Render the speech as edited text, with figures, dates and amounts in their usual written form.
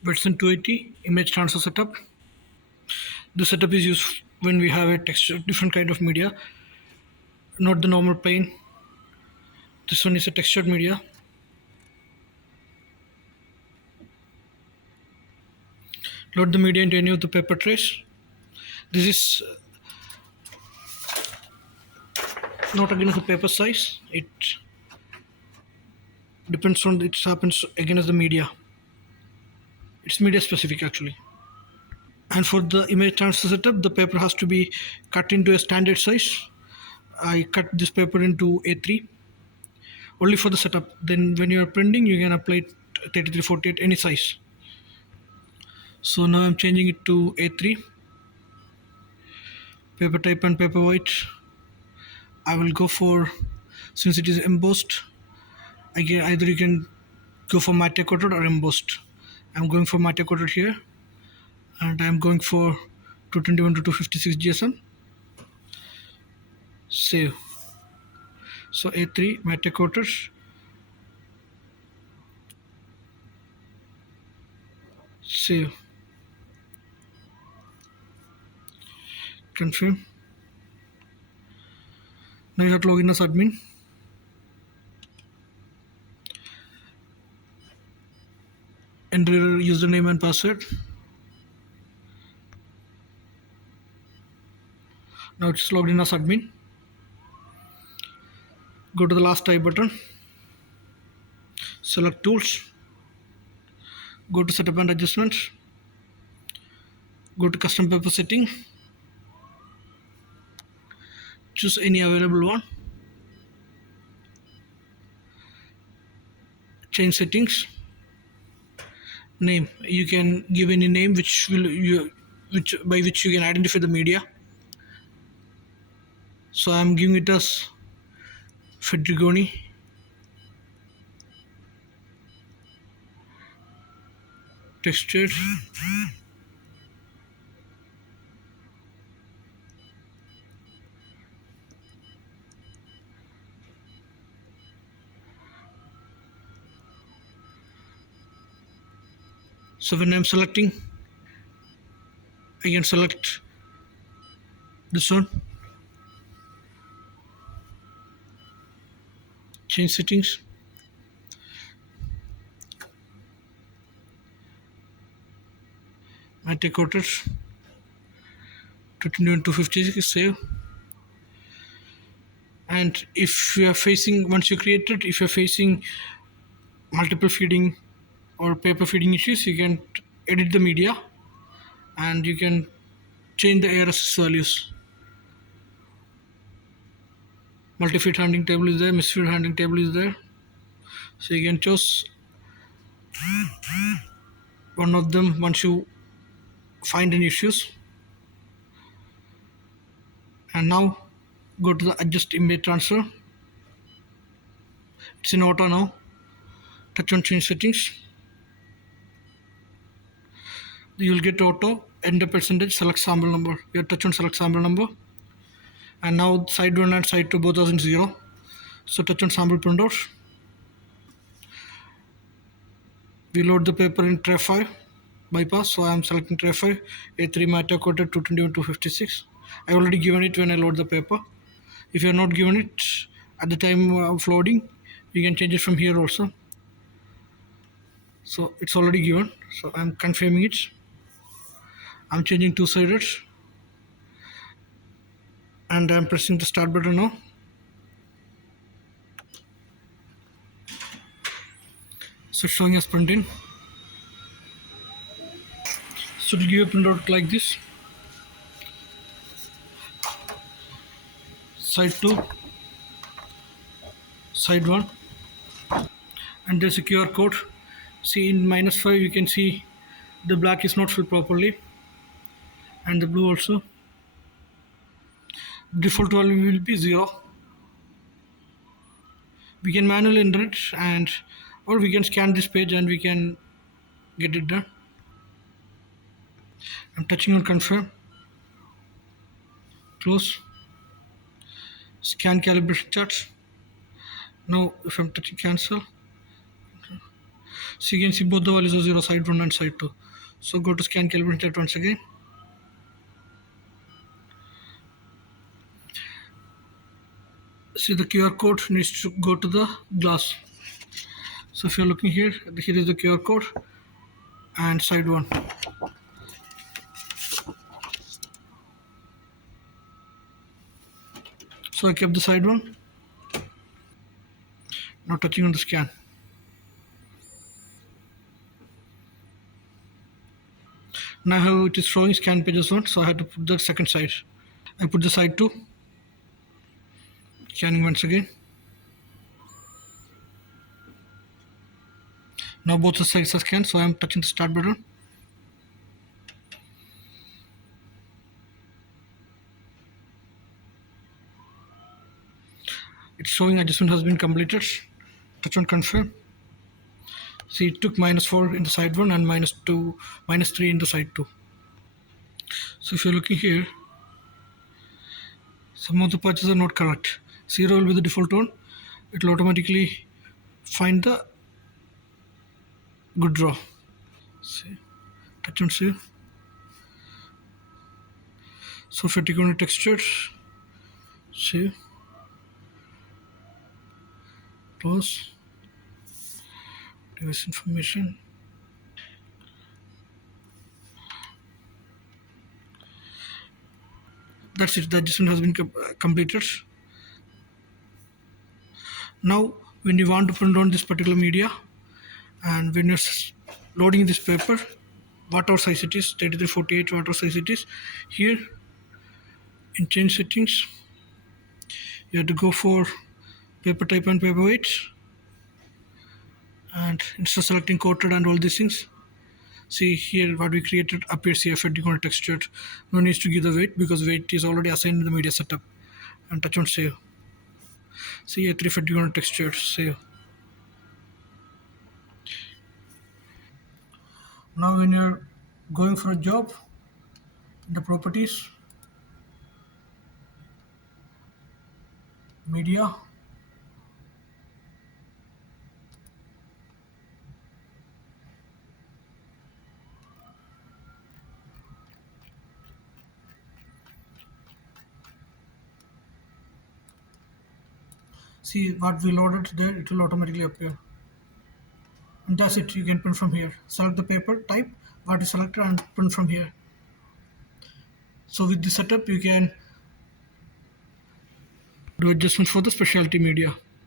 Versant 280 image transfer setup. This setup is used when we have a texture, different kind of media, not the normal plain. This one is a textured media. Load the media into any of the paper trays. This is not against the paper size. It depends on, it happens against the media. It's media specific actually. And for the image transfer setup, the paper has to be cut into a standard size. I cut this paper into A3 only for the setup. Then when you are printing, you can apply it 3348 any size. So now I'm changing it to A3. Paper type and paper white. I will go for, since it is embossed, either you can go for matte coated or embossed. I'm going for matte coated here, and I'm going for 221 to 256 GSM. Save. So A3 matte coated. Save. Confirm. Now you have to log in as admin. Enter your username and password. Now it's logged in as admin. Go to the last type button. Select tools. Go to setup and adjustments. Go to custom paper setting. Choose any available one. Change settings. Name. You can give any name by which you can identify the media. So I'm giving it as Fedrigoni. Textured. So when I'm selecting, I can select this one. Change settings. Matte coated. 250 save. And if you are facing, once you create it, if you're facing multiple feeding or paper feeding issues, you can edit the media and you can change the ARS values. Multi-feed handling table is there, misfeed handling table is there. So you can choose one of them once you find any issues. And now go to the adjust image transfer. It's in auto now. Touch on change settings. You will get auto, enter percentage, select sample number. You touch on select sample number. And now side 1 and side 2 both are in 0. So touch on sample printout. We load the paper in tray 5 bypass. So I am selecting tray 5, A3 matte coated 221 256. I already given it when I load the paper. If you are not given it at the time of loading, you can change it from here also. So it's already given. So I'm confirming it. I'm changing two-sided. And I'm pressing the start button now. So showing us printing. So to give a printout like this. Side 2, side 1, and there's a QR code. See in -5 you can see the black is not filled properly, and the blue also. Default value will be 0. We can manually enter it, or we can scan this page and we can get it done. I'm touching on confirm. Close. Scan calibration charts. Now if I'm touching cancel. So you can see both the values are 0, side 1 and side 2. So go to scan calibrate once again. See, the QR code needs to go to the glass. So if you're looking here, here is the QR code and side 1. So I kept the side 1, now touching on the scan. Now how it is showing scan pages 1, so I had to put the second side. I put the side 2, scanning once again. Now both the sides are scanned, so I am touching the start button. It's showing adjustment has been completed. Touch on confirm. See, it took -4 in the side 1 and -2, -3 in the side 2. So if you're looking here, some of the patches are not correct. 0 will be the default one. It will automatically find the good draw. See, touch on save. So if you take on the textures, save, close, device information. That's it, the adjustment has been completed. Now when you want to print on this particular media and when you're loading this paper, whatever size it is, 3348, whatever size it is, here in change settings you have to go for paper type and paper weight, and instead of selecting coated and all these things, see here what we created appears here, federated textured. No needs to give the weight because weight is already assigned in the media setup. And touch on save. See here 3 federated textured, save. Now when you're going for a job, the properties, media, see what we loaded there, it will automatically appear. And that's it, you can print from here. Select the paper type, what you selected, and print from here. So with this setup you can do adjustments for the specialty media.